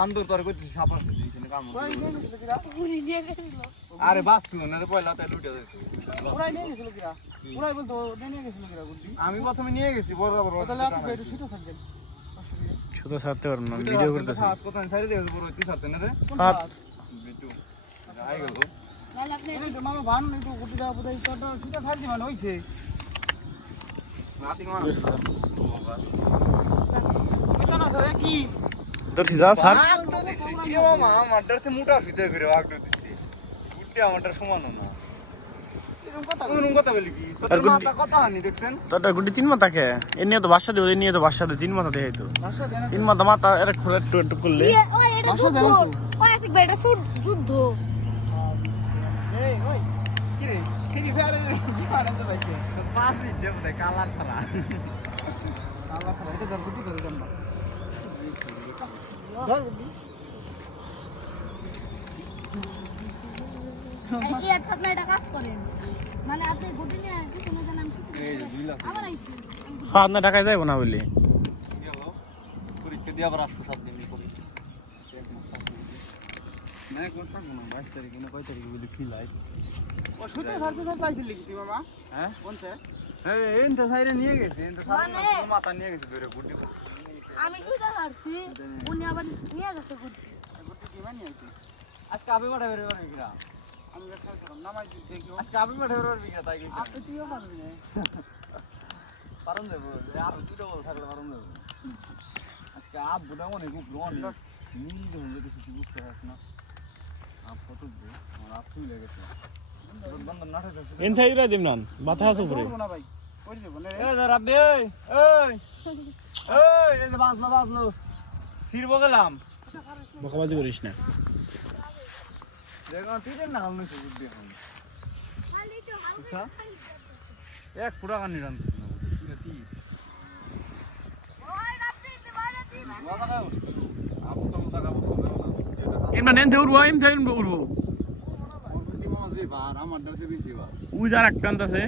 বান্দর তোর কইতে সাপ আছে এখানে কাম আরে বাস শুন আরে পয়লা তাই লুটে যাচ্ছে ওরাই নিয়ে গেছিল কিরা ওরাই বলতো নিয়ে গেছিল কিরা গুড্ডি আমি প্রথমে নিয়ে গেছি বড় তাহলে আপনি একটু ছুটো থাকবেন শুধু ছাড়তে পারবো না ভিডিও করতেছি হাত কোথায় সাইডে দিয়ে বড় তুই ছাড়তে না রে হাত বিটু আই গেল তাহলে আপনি এই মামা ভান একটু গুড্ডি দাও বুঝাই তোটা ছুটো থাকছি মানে হইছে রাতি মার কত না ধরে কি ধরছি যা ছাড় আগটো দিছি কি মামা আমার ডরতে মোটা ফিতে করে আগটো দিছি গুড্ডি আমারটার সমান না এরকম কথা বলি কি তোর মাথা কথা হয়নি দেখছেন তোটা গুডি তিন মাথা কে এ নিয়ে তো বাসা দেব এ নিয়ে তো বাসা দে তিন মাথা দেখাই তো ভাষা দেন তিন মাথা মাথা এর খোলা একটু একটু করলে ওই এটা যুদ্ধ ওই আসিক ভাই এটা যুদ্ধ এই ওই কি রে ফ্রি ফায়ার কি পারেন তো দেখে পাঁচ মিনিট দেব দে কালার ছাড়া আল্লাহ খালা এটা ধর গুড্ডি ধরে দেন ধর গুড্ডি এই আপনি এটা কাজ করেন মানে আপনি গুটি নিয়ে কিছু না জানেন এই যে বিলা আবার আইছি হাত না ঢাকায় যাইব না বলি গেল পরীক্ষা দিয়ে আবার আসবো 7 দিন পরে না কোন থাকবো না 22 তারিখে না কয় তারিখে বলি খিলাই ও ছুটো থাকতে থাকতে আইছিল কি মামা হ্যাঁ কোনছে এই এনটা সাইরে নিয়ে গেছে এনটা সাইরে মানে? মাথা নিয়ে গেছে ধরে গুটি আমি শুইতে পারছি উনি আবার নিয়ে গেছে গুটি গুড্ডি কি মানি আইছে আজকে আবে বাড়া বেরে বাড়া বিগরা আমি দেখা করলাম নামাই দেখি আজকে আবে বাড়া বেরে বাড়া বিগরা তাই কি আপনি তুইও পারবি না পারন দেব আর দুটো বল থাকলে পারন দেব আজকে আপ বুড়া মনে খুব রন নীল হয়ে গেছে কিছু বুঝতে পারছ না আপ কত দে আমার আপ শুই লেগেছে বন্ধ না থাকে এন থাইরা দিমরান বাতা আছে উপরে না ভাই ওই যে বনে এ যা রাব্বি এই এই এই এই যে বাজলো সিরবো গেলাম বকাবাজি করিস না দেখো টিটের না হালনে সুযোগ দিয়ে এখন খালি তো হালকা এক পুরা কানি রান ওই রাতে বাইরে দি আবু তো টাকা বসে ইমরান এন থেকে উড়বো এম থেকে উড়বো আমার দাও বেশি বা উ যার একটান্ত আছে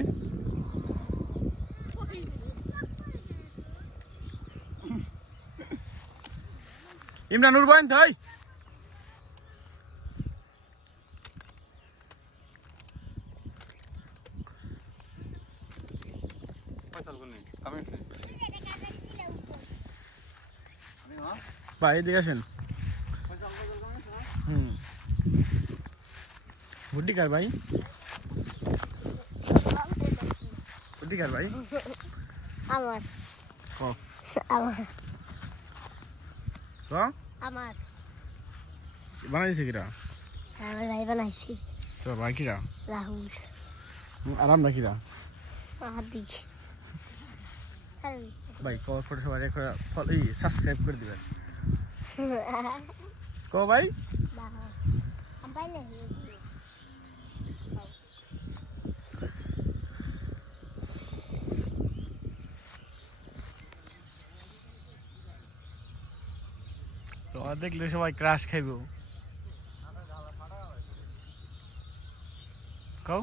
ইমরান উড়বো এন থেকে পয়সা কোন নেই কামিং সে ভাই এদিকে আসেন হুম বুদ্ধি কার ভাই বুদ্ধি কার ভাই আমার ক আমার ক আমার বানাইছে কিরা আমার ভাই বানাইছি তো ভাই কিরা রাহুল আরাম রাখিরা আদি ভাই কল করে সবাই সাবস্ক্রাইব করে দিবেন ক ভাই আমি না তো দেখলে সবাই ক্রাশ খাইব কও